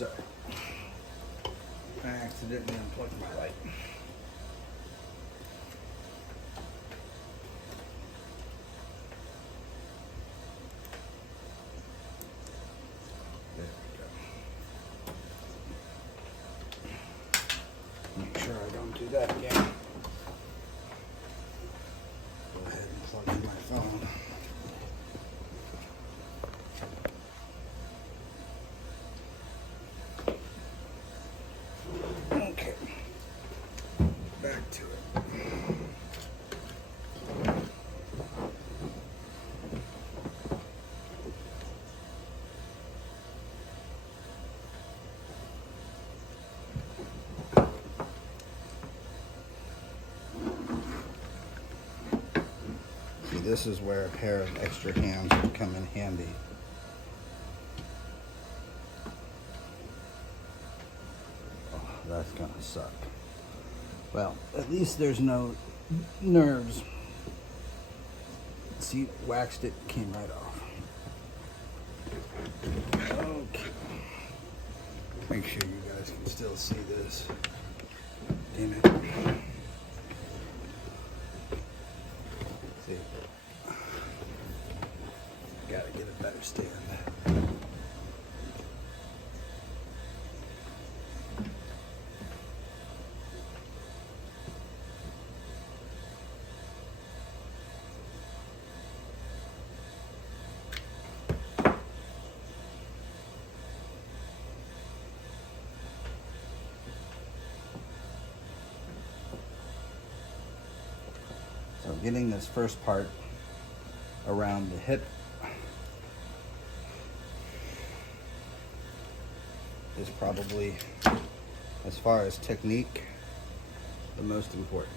Sorry. I accidentally unplugged my light. There we go. Make sure I don't do that again. Go ahead and plug in my phone. Okay, back to it. See, this is where a pair of extra hands would come in handy. That's gonna suck. Well, at least there's no nerves. See, waxed it, came right off. Okay. Make sure you guys can still see this. Damn it. See. Gotta get a better stand. So getting this first part around the hip is probably, as far as technique, the most important.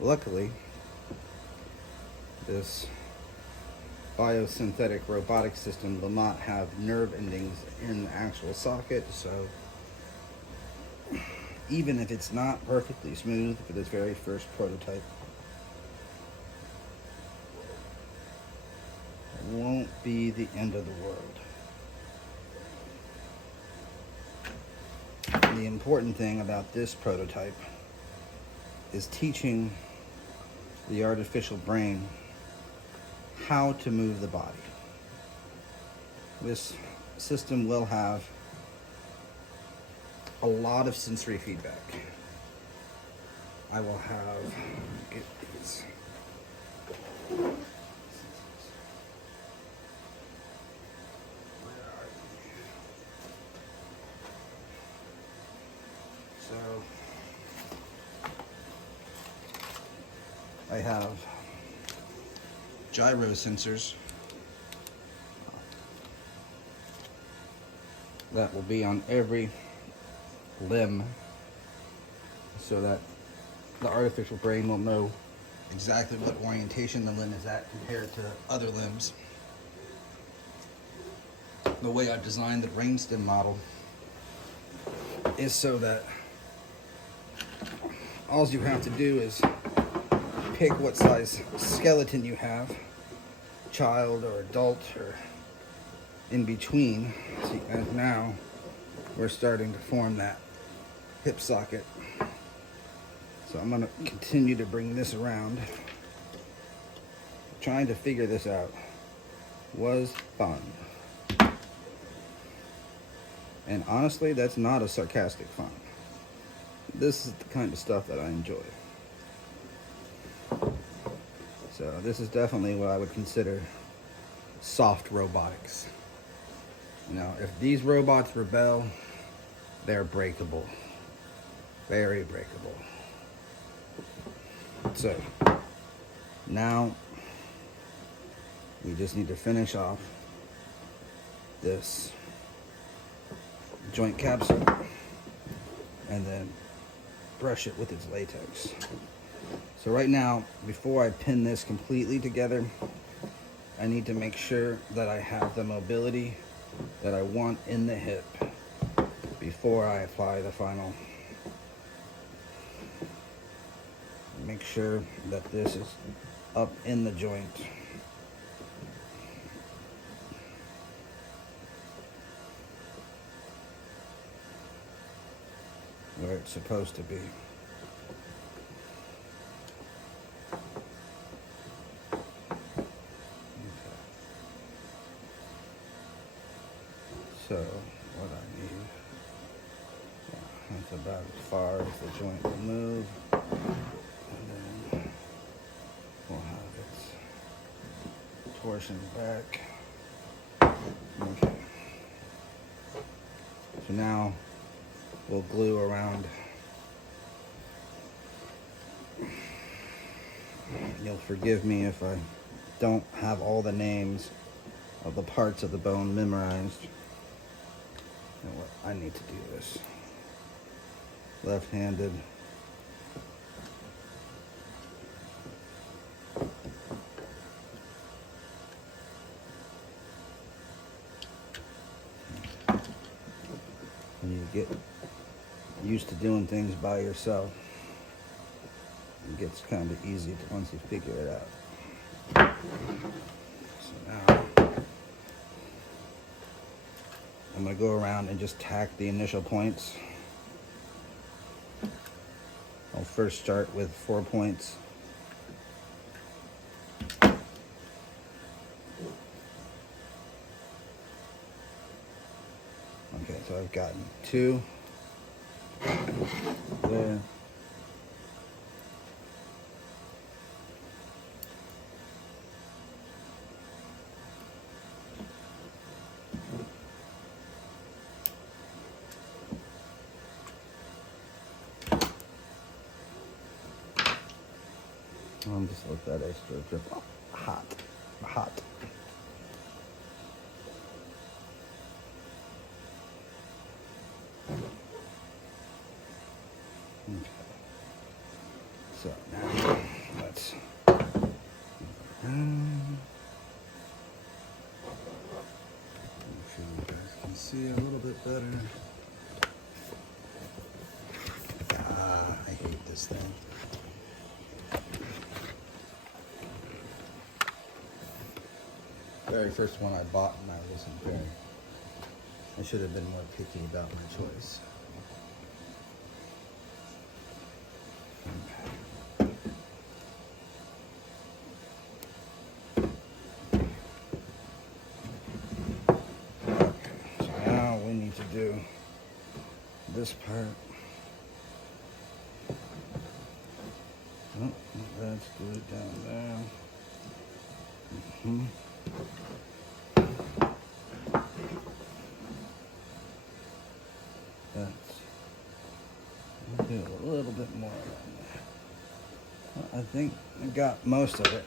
Luckily, this biosynthetic robotic system will not have nerve endings in the actual socket, so even if it's not perfectly smooth for this very first prototype, it won't be the end of the world. The important thing about this prototype is teaching the artificial brain how to move the body. This system will have a lot of sensory feedback. I will have, get these. Where are they? So, I have gyro sensors that will be on every limb so that the artificial brain will know exactly what orientation the limb is at compared to other limbs. The way I've designed the brainstem model is so that all you have to do is pick what size skeleton you have, child or adult or in between. See, and now we're starting to form that hip socket. So I'm going to continue to bring this around. Trying to figure this out was fun. And honestly, that's not a sarcastic fun. This is the kind of stuff that I enjoy. So this is definitely what I would consider soft robotics. You know, if these robots rebel, they're breakable. Very breakable. So now we just need to finish off this joint capsule and then brush it with its latex. So right now, before I pin this completely together, I need to make sure that I have the mobility that I want in the hip before I apply the final. Make sure that this is up in the joint. Where it's supposed to be. So what I need, that's about as far as the joint will move. And then we'll have its torsion back. Okay. So now we'll glue around. You'll forgive me if I don't have all the names of the parts of the bone memorized. You know what? I need to do this. Left-handed. When you get used to doing things by yourself, it gets kind of easy once you figure it out. So now I'm going to go around and just tack the initial points. I'll first start with 4 points. Okay, so I've gotten 2 there. Just let that extra drip. Oh, hot. Okay. So now let's make sure you guys can see a little bit better. I hate this thing. Very first one I bought, and I should have been more picky about my choice. Okay, so now we need to do this part. Oh, let's do it down there. I'll do a little bit more around there. Well, I think I got most of it.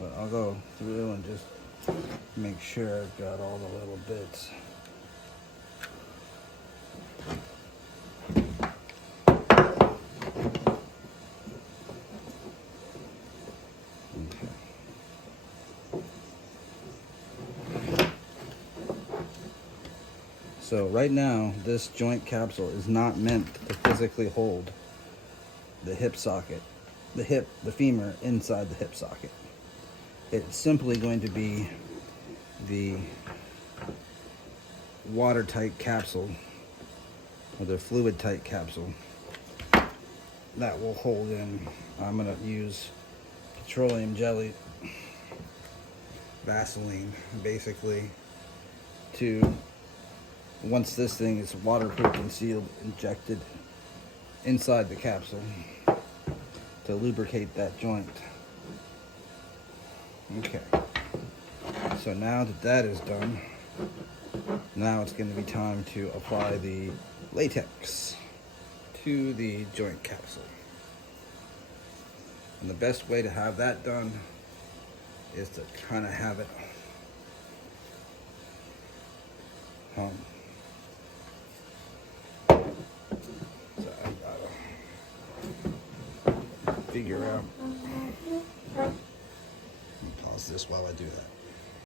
But I'll go through and just make sure I've got all the little bits. So right now, this joint capsule is not meant to physically hold the hip socket, the femur inside the hip socket. It's simply going to be the watertight capsule, or the fluid-tight capsule, that will hold in. I'm going to use petroleum jelly, Vaseline, basically, to, once this thing is waterproof and sealed, injected inside the capsule to lubricate that joint. Okay, so now that that is done, now it's going to be time to apply the latex to the joint capsule. And the best way to have that done is to kind of have it figure out. Pause this while I do that.